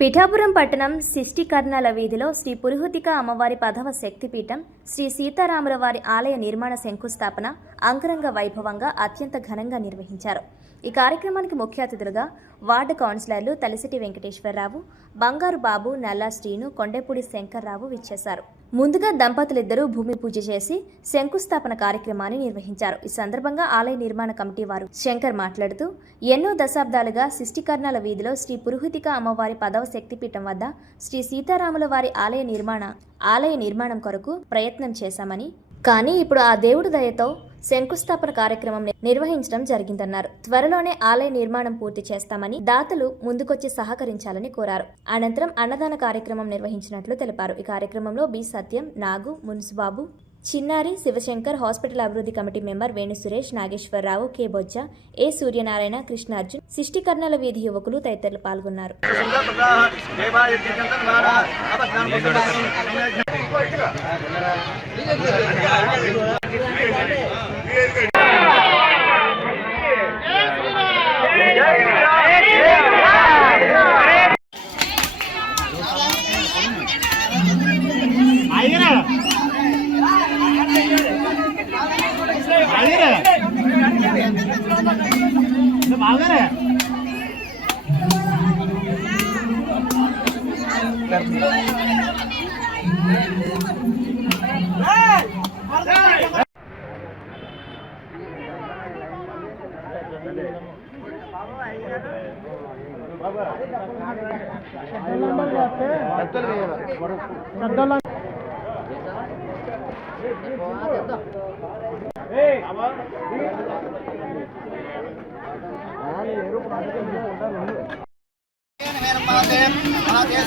పిఠాపురం పట్టణం శిష్టికర్ణాల వీధిలో శ్రీ పురుహూతిక అమ్మవారి 10వ శక్తిపీఠం శ్రీ సీతారాముల వారి ఆలయ నిర్మాణ శంకుస్థాపన అంగరంగ వైభవంగా అత్యంత ఘనంగా నిర్వహించారు. ఈ కార్యక్రమానికి ముఖ్య అతిథులుగా వార్డు కౌన్సిలర్లు తలిసిటి వెంకటేశ్వరరావు, బంగారు బాబు, నల్లా శ్రీను, కొండేపూడి శంకర్రావు విచ్చేశారు. ముందుగా దంపతులిద్దరూ భూమి పూజ చేసి శంకుస్థాపన కార్యక్రమాన్ని నిర్వహించారు. ఈ సందర్భంగా ఆలయ నిర్మాణ కమిటీ వారు శంకర్ మాట్లాడుతూ, ఎన్నో దశాబ్దాలుగా శిష్టికర్ణాల వీధిలో శ్రీ పురుహూతిక అమ్మవారి 10వ శక్తిపీఠం వద్ద శ్రీ సీతారాముల వారి ఆలయ నిర్మాణం కొరకు ప్రయత్నం చేశామని, కానీ ఇప్పుడు ఆ దేవుడి దయతో శంకుస్థాపన కార్యక్రమం నిర్వహించడం జరిగిందన్నారు. త్వరలోనే ఆలయ నిర్మాణం పూర్తి చేస్తామని దాతలు ముందుకొచ్చి సహకరించాలని కోరారు. అనంతరం అన్నదాన కార్యక్రమం నిర్వహించినట్లు తెలిపారు. ఈ కార్యక్రమంలో బి సత్యం, నాగు, మున్సుబాబు, చిన్నారి, శివశంకర్, హాస్పిటల్ అభివృద్ధి committee member Venu Suresh, Nageswararao, K Bojja, A Suryanarayana, Krishnarjun, Sishtikarnala వీధి యువకులు తదితరులు పాల్గొన్నారు.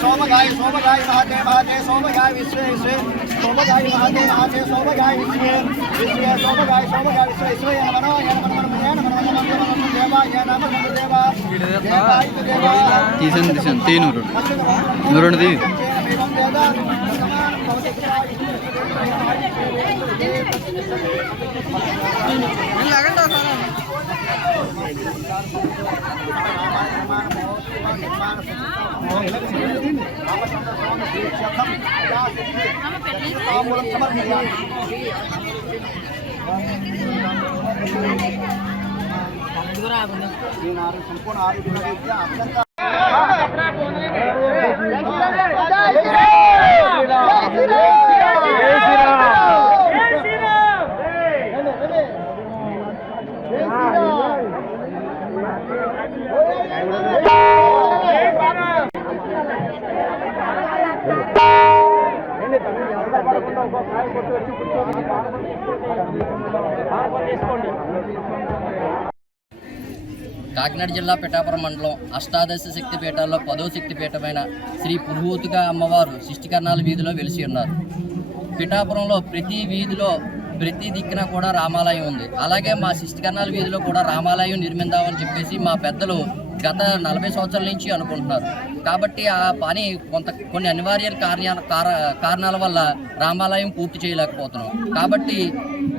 सोमगाय महादेव महादेव सोमगाय विश्वे विश्वे सोमगाय महादेव महादेव सोमगाय विश्वे विश्वे सोमगाय विश्वे विश्वे नमो देवा या नाम देवा तीसन तीन नूर दी संपूर्ण आरोग्य కాకినాడ జిల్లా పిఠాపురం మండలం అష్టాదశ శక్తిపీఠాల్లో 10వ శక్తిపీఠమైన శ్రీ పురుహూతిక అమ్మవారు శిష్టికర్ణాల వీధిలో వెలిసి ఉన్నారు. పిఠాపురంలో ప్రతి వీధిలో ప్రతి దిక్కున కూడా రామాలయం ఉంది. అలాగే మా శిష్టికర్ణాల వీధిలో కూడా రామాలయం నిర్మిందామని చెప్పేసి మా పెద్దలు గత 40 సంవత్సరాల నుంచి అనుకుంటున్నారు. కాబట్టి ఆ పని కొన్ని అనివార్య కారణాల వల్ల రామాలయం పూర్తి చేయలేకపోతున్నాం. కాబట్టి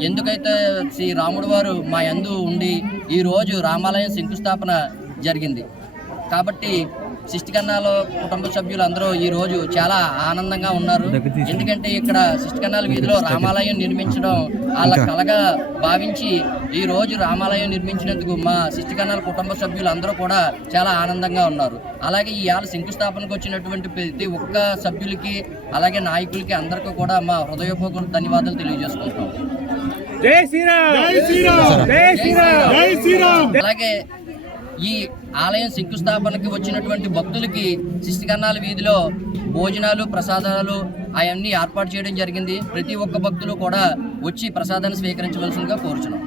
ఎందుకైతే శ్రీ రాముడు వారు మా యందు ఉండి ఈరోజు రామాలయం శంకుస్థాపన జరిగింది. కాబట్టి శిష్టికర్ణాల కుటుంబ సభ్యులు అందరూ ఈరోజు చాలా ఆనందంగా ఉన్నారు. ఎందుకంటే ఇక్కడ శిష్టికర్ణాల వీధిలో రామాలయం నిర్మించడం వాళ్ళ కలగా భావించి ఈరోజు రామాలయం నిర్మించినందుకు మా శిష్టికర్ణాల కుటుంబ సభ్యులు అందరూ కూడా చాలా ఆనందంగా ఉన్నారు. అలాగే ఈ ఆల శంకుస్థాపనకు వచ్చినటువంటి ప్రతి ఒక్క సభ్యులకి అలాగే నాయకులకి అందరికీ కూడా మా హృదయపూర్వక ధన్యవాదాలు తెలియజేసుకుంటాం. జై శ్రీరామ్, జై శ్రీరామ్, జై శ్రీరామ్, జై శ్రీరామ్. అలాగే ఈ ఆలయం శంకుస్థాపనకి వచ్చినటువంటి భక్తులకి శిష్టికర్ణాల వీధిలో భోజనాలు, ప్రసాదాలు అవన్నీ ఏర్పాటు చేయడం జరిగింది. ప్రతి ఒక్క భక్తులు కూడా వచ్చి ప్రసాదాన్ని స్వీకరించవలసిందిగా కోరుచున్నాం.